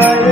Hare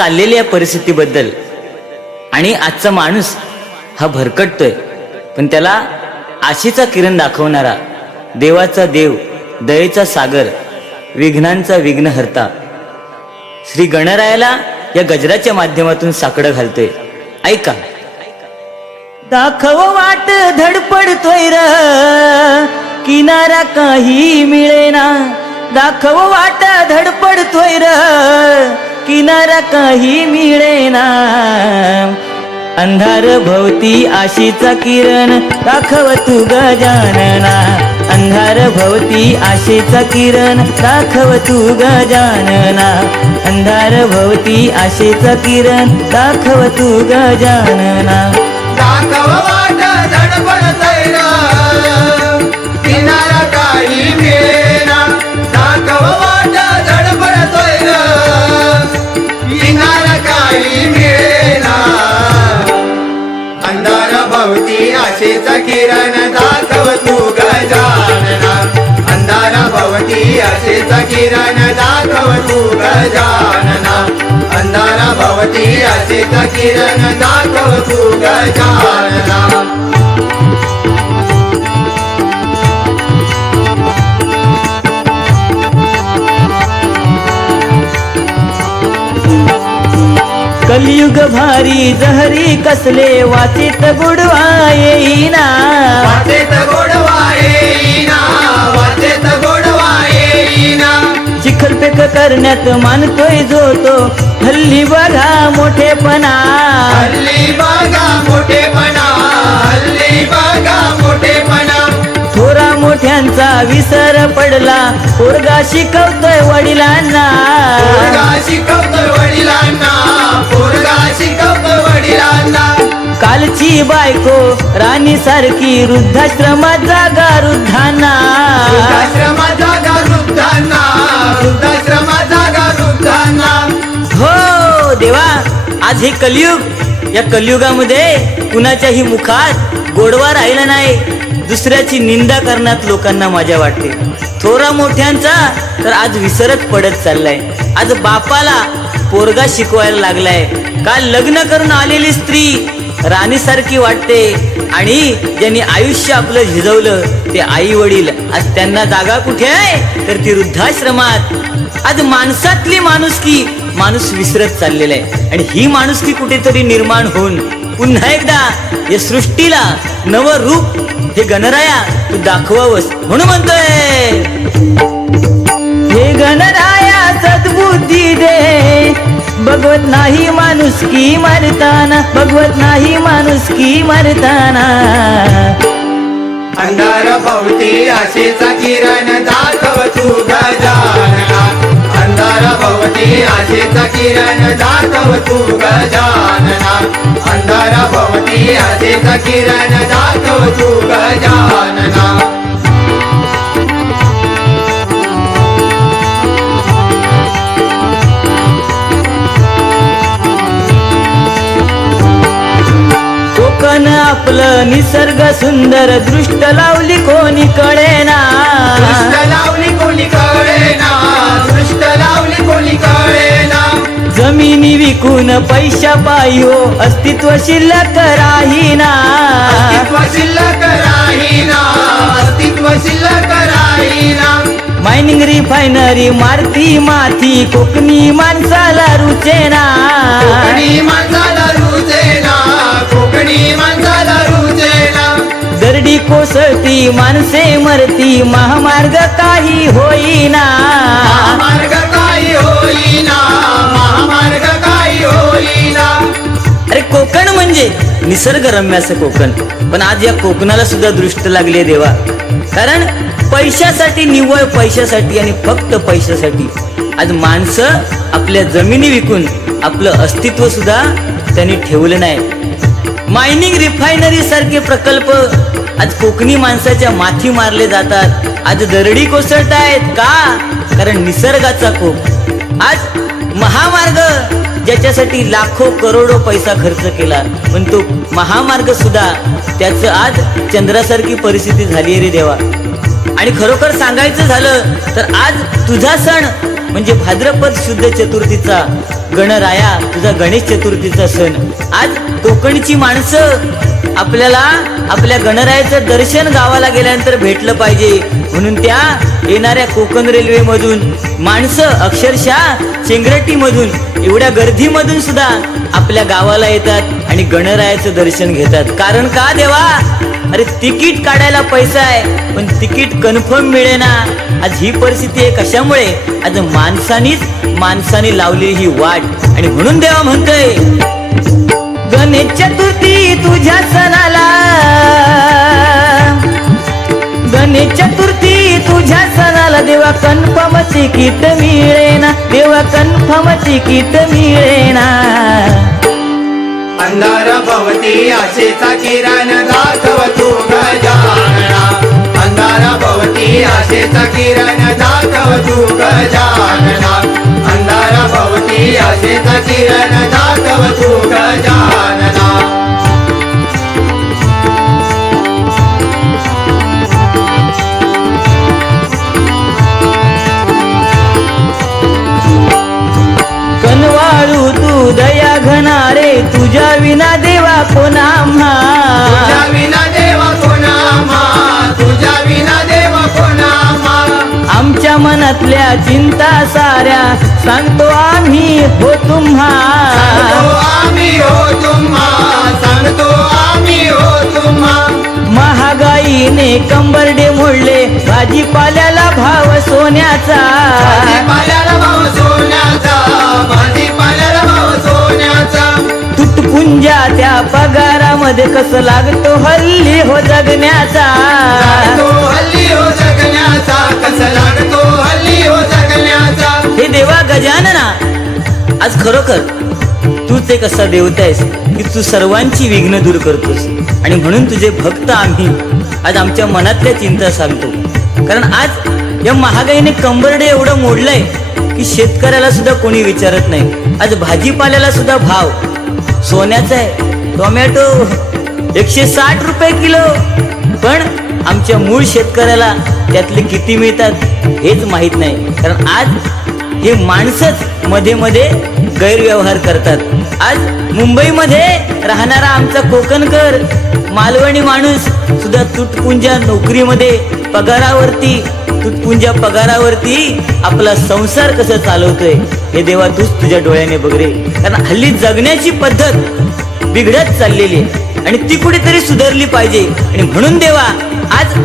चाललेल्या परिस्थितीबद्दल आणि आजचा माणूस हा भरकटतोय, पण त्याला आशेचा किरण दाखवणारा देवाचा देव, दयेचा सागर, विघ्नांचा विघ्नहर्ता श्री गणरायाला या गजराच्या माध्यमातून साकडं घालतोय. ऐका. दाखव वाट धडपडतोय र, किनारा काही मिळेना. दाखव वाट धडपडतोय र, किनारा काही मिळेना. अंधार भोवती आशेचा किरण दाखव तू गजानना. अंधार भोवती आशेचा किरण दाखव तू गजानना. अंधार भोवती आशेचा किरण दाखव तू गजानना. दाखव वाट धडपडतोय र, किनारा काही मिळेना. दाखव वाट धडपडतोय र, किनारा काही मिळेना. अंधार भोवती आशेचा किरण दाखव तू गजानना. अंधार भोवती आशेचा किरण दाखव तू गजानना. अंधार भोवती आशेचा किरण दाखव तू गजानना. कलियुग भारी जहरी कसले वाचित गोडवा येईना. वाचेत गोडवा येईना. वाचेत गोडवा येईना. चिखलपेक करण्यात मानतोय जो तो, हल्ली बघा मोठेपणा. हल्ली बघा मोठेपणा. हल्ली बघा मोठेपणा. थोरा मोठ्यांचा विसर पडला, पोरगा शिकवतोय वडिलांना. पोरगा शिकवतोय वडिलांना. पोरगा शिकवतोय वडिलांना. कालची बायको राणी सारखी, वृद्धाश्रमात जागा वृद्धांना. वृद्धाश्रमात जागा वृद्धांना. वृद्धाश्रमात जागा वृद्धांना. हो देवा, आज हे कलियुग, या कलियुगामध्ये कुणाच्याही मुखात गोडवा राहिला नाही. दुसऱ्याची निंदा करण्यात लोकांना मजा वाटते. थोरा मोठ्यांचा तर आज विसरत पडत चाललाय. आज बापाला पोरगा शिकवायला लागलाय. काल लग्न करून आलेली स्त्री राणीसारखी वाटते, आणि ज्यांनी आयुष्य आपलं झिजवलं ते आई वडील आज त्यांना जागा कुठे आहे, तर ती वृद्धाश्रमात. आज माणसातली माणुसकी माणूस विसरत चाललेला आहे, आणि ही माणुसकी कुठेतरी निर्माण होऊन पुन्हा एकदा या सृष्टीला नवं रूप हे गणराया तू दाखवावस म्हणून म्हणतोय. हे गणराया सद्बुद्धी दे, बघवत नाही माणुसकी मरताना. बघवत नाही माणुसकी मरताना. अंधार भोवती आशेचा किरण दाखव तू गजानना. अंधार भोवती आशेचा किरण दाखव तू गजानना. अंधार भोवती आशेचा किरण दाखव तू गजानना. कोकण आपलं निसर्ग सुंदर, दृष्ट लावली कोणी कळेना. दृष्ट लावली कोणी कळेना. दृष्ट लावली कोणी कळेना. जमिनी विकून पैशा पायो, अस्तित्व शिल्लक राहीना. अस्तित्व शिल्लक राहीना. अस्तित्व शिल्लक राहीना. मायनिंग रिफायनरी मारती माथी, कोकणी माणसाला रुचेना. कोकणी माणसाला रुचेना. कोकणी माणसाला रुचेना. दरडी कोसळती माणसे मरती, महामार्ग काही होईना. महामार्ग काही होईना. महामार्ग काही होईना. अरे कोकण म्हणजे निसर्गरम्य असं कोकण, पण आज या कोकणाला सुद्धा दृष्ट लागली देवा. कारण पैशासाठी, निव्वळ पैशासाठी आणि फक्त पैशासाठी आज माणसं आपल्या जमिनी विकून आपलं अस्तित्व सुद्धा त्यांनी ठेवलं नाही. मायनिंग रिफायनरी सारखे प्रकल्प आज कोकणी माणसाच्या माथी मारले जातात. आज दरडी कोसळत आहेत का, कारण निसर्गाचा कोप. आज महामार्ग ज्याच्यासाठी लाखो करोडो पैसा खर्च केला, पण तो महामार्ग सुद्धा त्याचं आज चंद्रासारखी परिस्थिती झाली रे देवा. आणि खरोखर सांगायचं झालं तर आज तुझा सण म्हणजे भाद्रपद शुद्ध चतुर्थीचा गणराया तुझा गणेश चतुर्थीचा सण. आज कोकणची माणसं आपल्याला आपल्या गणरायाचं दर्शन गावाला गेल्यानंतर भेटलं पाहिजे, म्हणून त्या येणाऱ्या कोकण रेल्वे मधून माणसं अक्षरशः चेंगरटी मधून एवढ्या गर्दीमधून सुद्धा आपल्या गावाला येतात आणि गणरायाचं दर्शन घेतात. कारण का देवा? अरे तिकीट काढायला पैसा आहे पण तिकीट कन्फर्म मिळेना. आज ही परिस्थिती आहे कशामुळे? आज माणसाने लावलेली ही वाट. आणि म्हणून देवा म्हणतोय गणेश चतुर्थी तुझ्या सणाला, गणेश चतुर्थी तुझ्या सणाला देवा कन्फर्म तिकीट मिळेना, देवा कन्फर्म तिकीट मिळेना. अंधार भवती आशेचा किरण दाखव तू गजानना, अंधार भवती आशेचा किरण दाखव तू गजानना, अंधार भवती आशेचा किरण दाखव तू गजानना. कनवाळू तू दया घनारे तुझ्या विना देवा कोणा आम्हा, तुझ्या विना देवा कोणा आम्हा, तुझ्या विना देवा कोणा आम्हा. आमच्या मनातल्या चिंता साऱ्या सांगतो आम्ही हो तुम्हा, सांगतो आम्ही हो तुम्हा, सांगतो आम्ही हो तुम्हा. महागाईने कंबरडे मोडले भाजीपाल्याला भाव सोन्याचा, भाजीपाल्याला भाव सोन्याचा, भाजीपाल्याला भाव सोन्याचा. तुटपुंजा त्या पगारामध्ये कसं लागतो हल्ली हो जगण्याचा, लागतो हल्ली हो जगण्याचा, कसं लागतो हल्ली हो जगण्याचा. हे देवा गजानना, आज खरोखर तूच एक असा देवता आहेस की तू सर्वांची विघ्न दूर करतोस. आणि म्हणून तुझे भक्त आम्ही आज आमच्या मनातल्या चिंता सांगतो. कारण आज या महागाईने कंबरडे एवढं मोडलंय की शेतकऱ्याला सुद्धा कोणी विचारत नाही. आज भाजीपाल्याला सुद्धा भाव सोन्याचा आहे. टोमॅटो 160 रुपये किलो, पण आमच्या मूळ शेतकऱ्याला त्यातले किती मिळतात हेच माहित नाही. कारण आज हे माणसंच मध्ये मध्ये गैरव्यवहार करतात. आज मुंबईमध्ये राहणारा आमचा कोकणकर मालवणी माणूस सुद्धा तुटपुंजा नोकरीमध्ये पगारावरती, तुटपुंजा पगारावरती आपला संसार कसं चालवतोय हे देवा तूच तुझ्या डोळ्याने बघ रे. कारण हल्ली जगण्याची पद्धत बिघडत चाललेली आहे आणि ती कुठेतरी सुधारली पाहिजे. आणि म्हणून देवा आज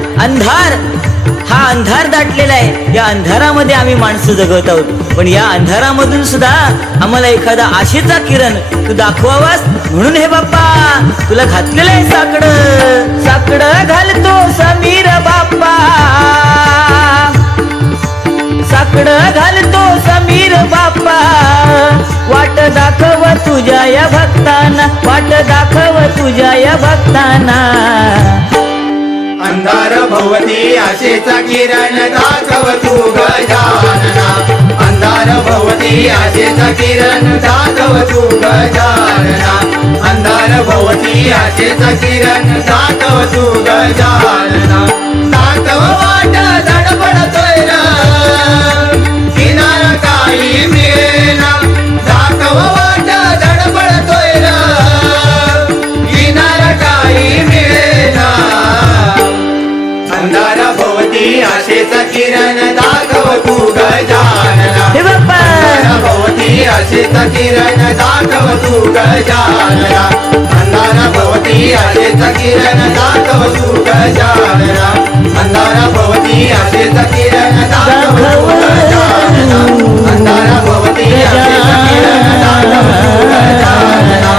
हा अंधार दाटलेला आहे. या अंधारामध्ये आम्ही माणसं जगत आहोत, पण या अंधारामधून सुद्धा आम्हाला एखादा आशेचा किरण तू दाखवावास, म्हणून हे बाप्पा तुला घातलेलं आहे साकडं. साकडं घालतो समीर बाप्पा, साकडं घालतो समीर बाप्पा. वाट दाखव तुझ्या या भक्तांना, वाट दाखव तुझ्या या भक्तांना. अंधार भवती आशेचा किरण दाखव तू गजानना, अंधार भवती आशेचा किरण दाखव तू गजानना, अंधार भवती आशेचा किरण दाखव तू गजानना. दाखव वाट धडपडतोय र, किनार काही मिळेना. दाखव वाट धडपडतोय र, किनार काही मिळेना. अंधार भवती आशेचा किरण दाखव तू गजानना, हे बाप्पा अंधार भवती आशेचा किरण दाखव तू गजानना, अंधार भवती आशेचा किरण दाखव तू गजानना, अंधार भवती आशेचा किरण दाखव तू गजानना, अंधार भवती आशेचा किरण दाखव तू गजानना,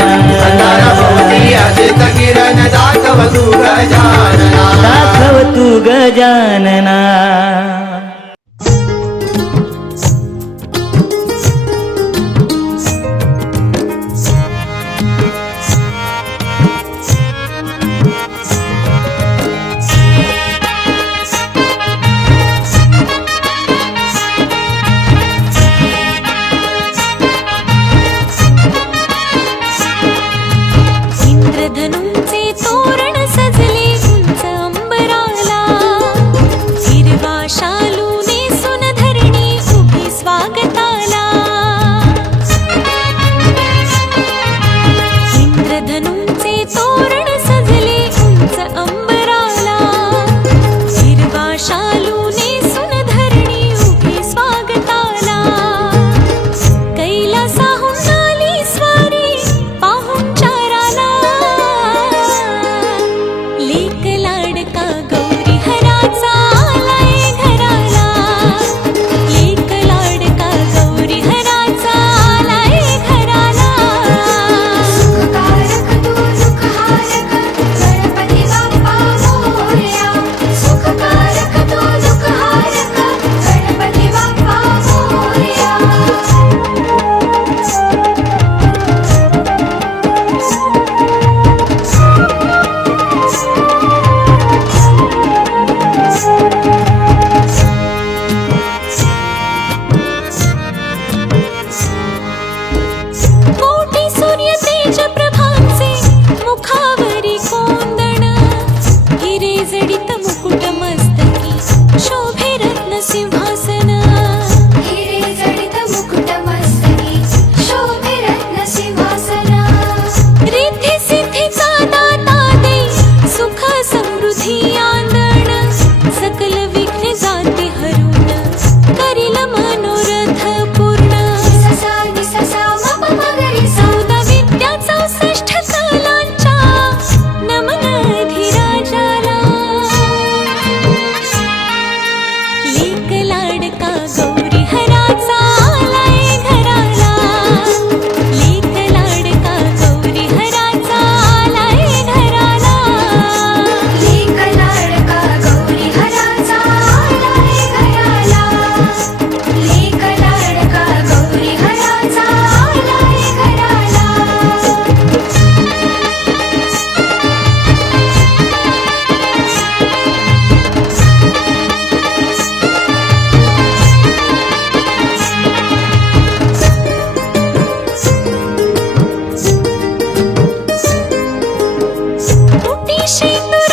अंधार भवती आशेचा किरण दाखव तू गजानना, दाखव तू गजानना. इंद्रधनुंचे तोरण सजले उंच अंबराला, हिरवा शाल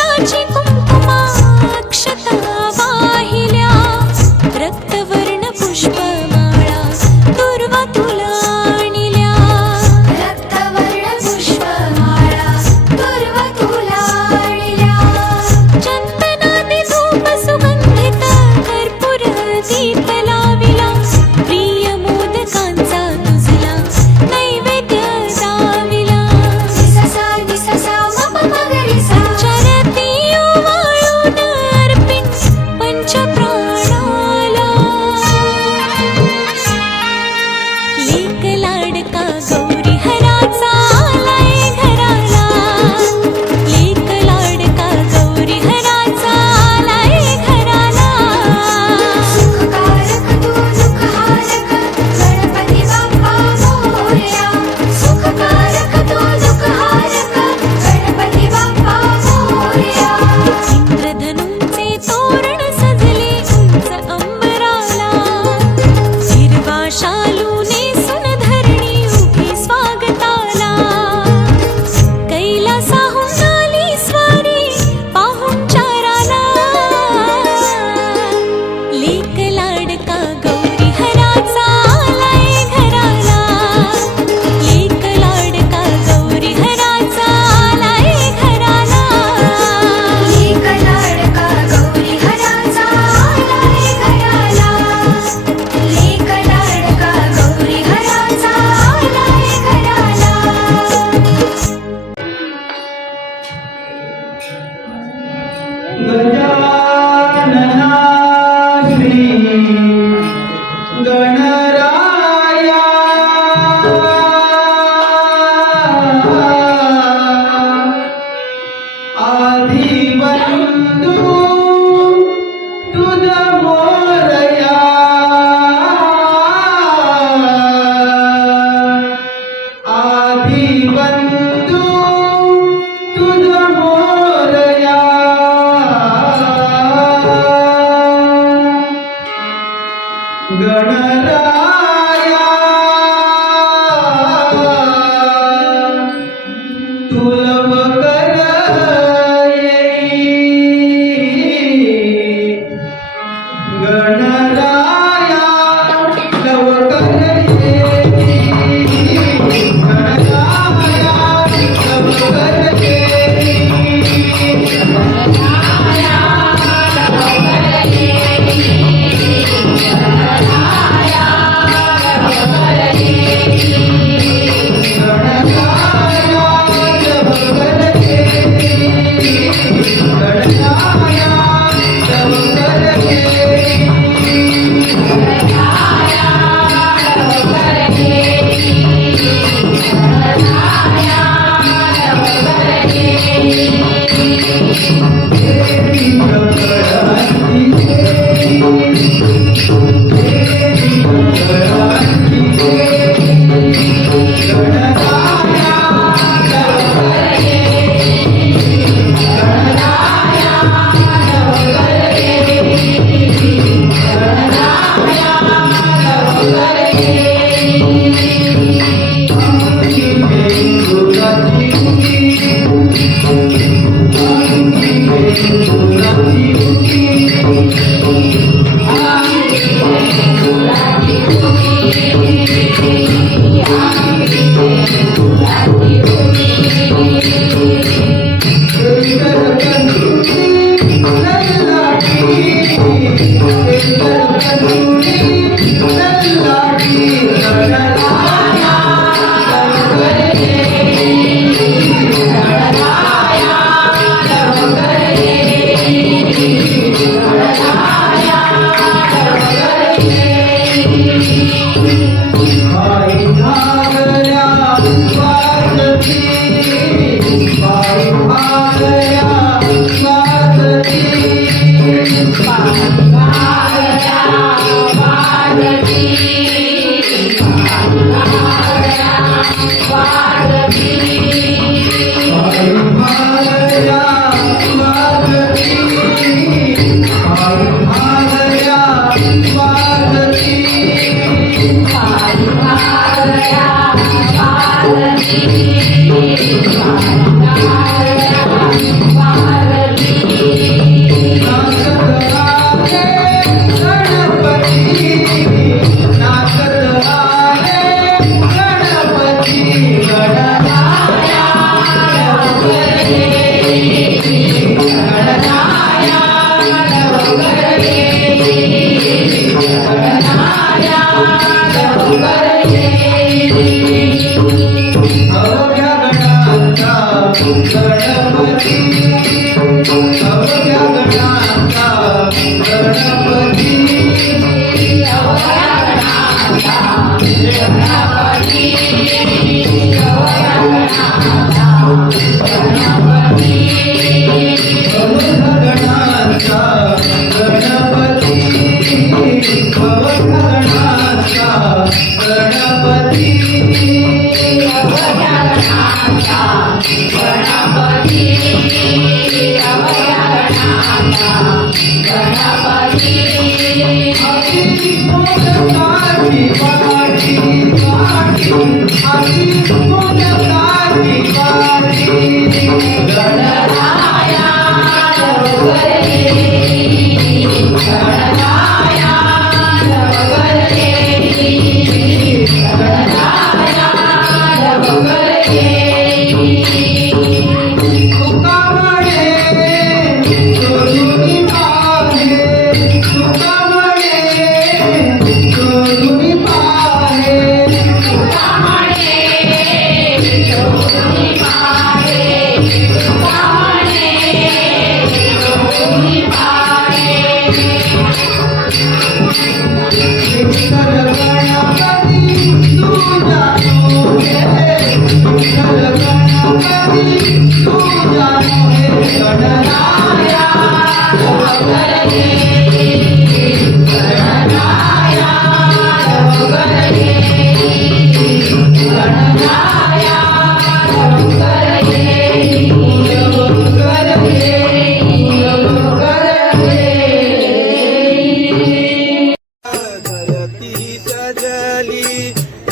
फुलाची कुंकुमा अक्षता वाहिल्या रक्तवर्ण पुष्पमाळा दुर्वा तुला आणल्या रक्तवर्ण पुष्पमाळा दुर्वा तुला आणल्या चंदनादी धूप सुगंधित कर्पूर दीप लाविला प्रिय मोदकांचा तुझला नैवेद्य दाविला निससा निससा मम मगरिसा चरती ओवाळून अर्पित पंचप्राणाला लेक लाडका गौरी हराचा आलाय घराला लेक लाडका गौरी हराचा आलाय घराला सुखकारक तू दुःखहारक गणपती बाप्पा मोरया सुखकारक तू दुःखहारक गणपती बाप्पा मोरया इंद्रधनुंचे तोरण सजले उंच अंबराला हिरवा शालू नेसून धरणी उभी स्वागताला कैलासाहून आली स्वारी पाहुणचाराला लेक लाडका गौरी हराचा आलाय घराला लेक लाडका गौरी हराचा आलाय घराला लेक लाडका गौरी हराचा आलाय घराला लेक लाडका गौरी हराचा आलाय घराला गजानना श्री गणराया आदिबंधू तुझ मोरया आदिबंधू तुझ मोरया गणराया तुलव कर येई गणराया लवकर येई गणराया लवकर येई गणराया लवकर येई अवघ्या गणाचा गणपती गणाचा गणपती गणाचा गणपती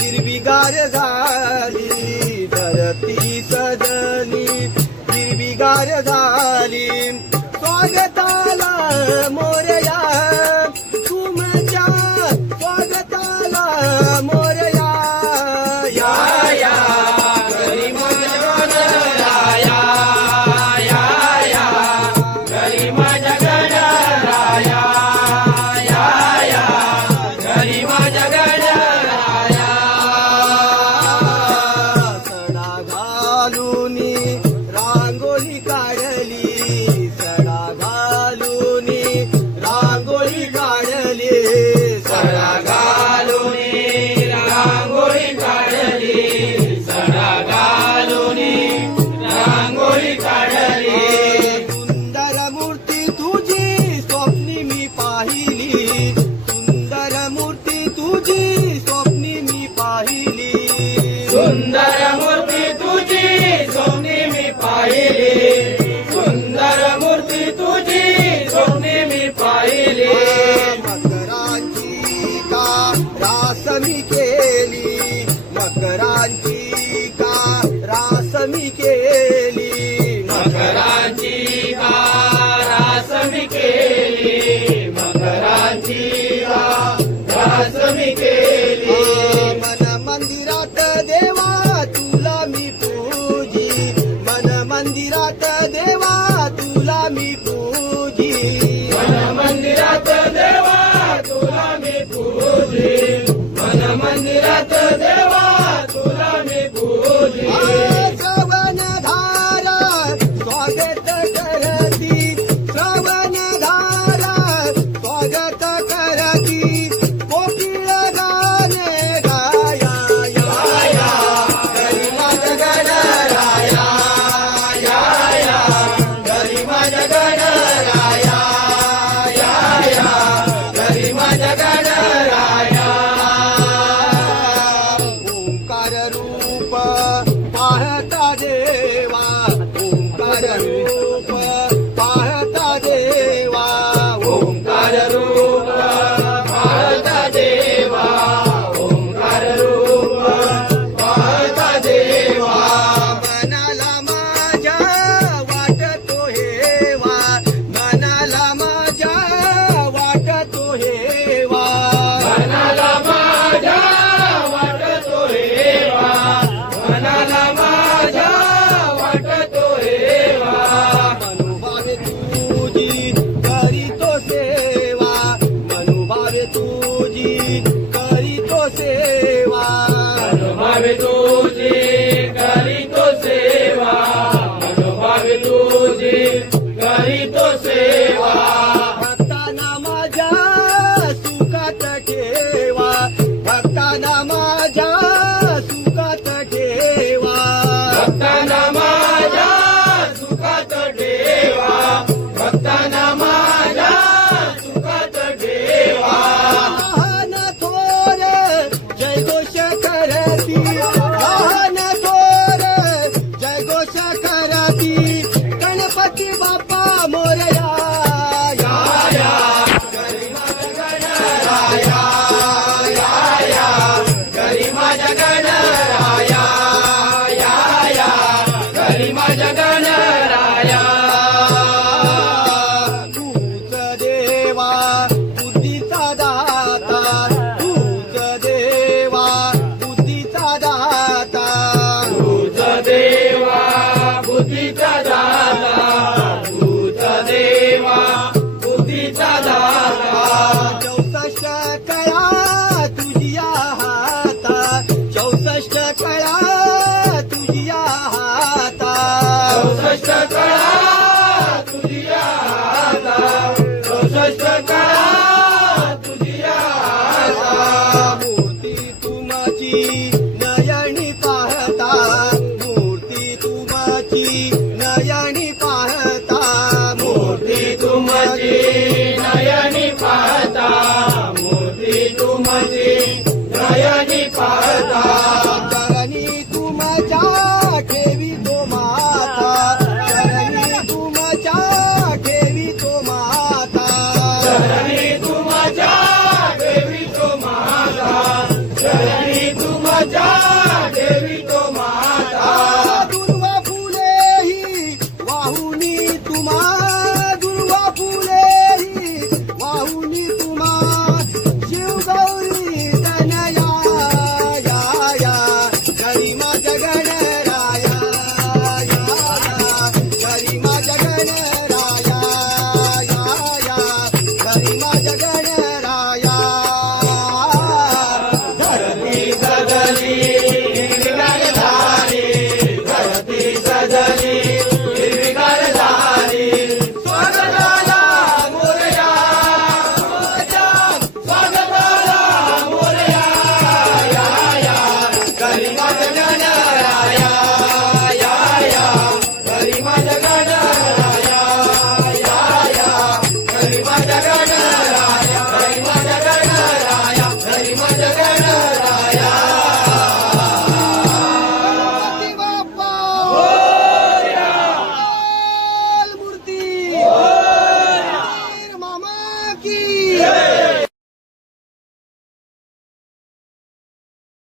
हिरवीगार झाली धरती सजली हिरवीगार झाली स्वागताला मोरया तुमच्या स्वागताला मोरया या या घरी माझ्या गणराया या या घरी माझ्या गणराया या या घरी माझ्या रांगोळी काढली सडा घालून रांगोळी काढली सडा घालून रांगोळी काढली सडा घालून रांगोळी काढली सुंदर मूर्ती तुझी स्वप्नी मी पाहिली सुंदर मूर्ती तुझी स्वप्नी मी पाहिली सुंदर मूर्ती तुझी स्वप्नी मी पाहिली सुंदर मूर्ती तुझी स्वप्नी मी पाहिली मकरांची का रास मी केली मकरांची का रास मी केली मकरांची का रास मी केली मकरांची का रास मी केली मन मंदिरात देवा तुला मी पूजी मन मंदिरात देवा तुला मी पूजी मन मंदिरात देवा तुला मी पूजी मन मंदिरात देवा तुला मी पूजी श्रवण धारा स्वागत करती श्रवण धारा स्वागत करती कोकिळ गाणे गाया या या घरी माझ्या गणराया या या घरी माझ्या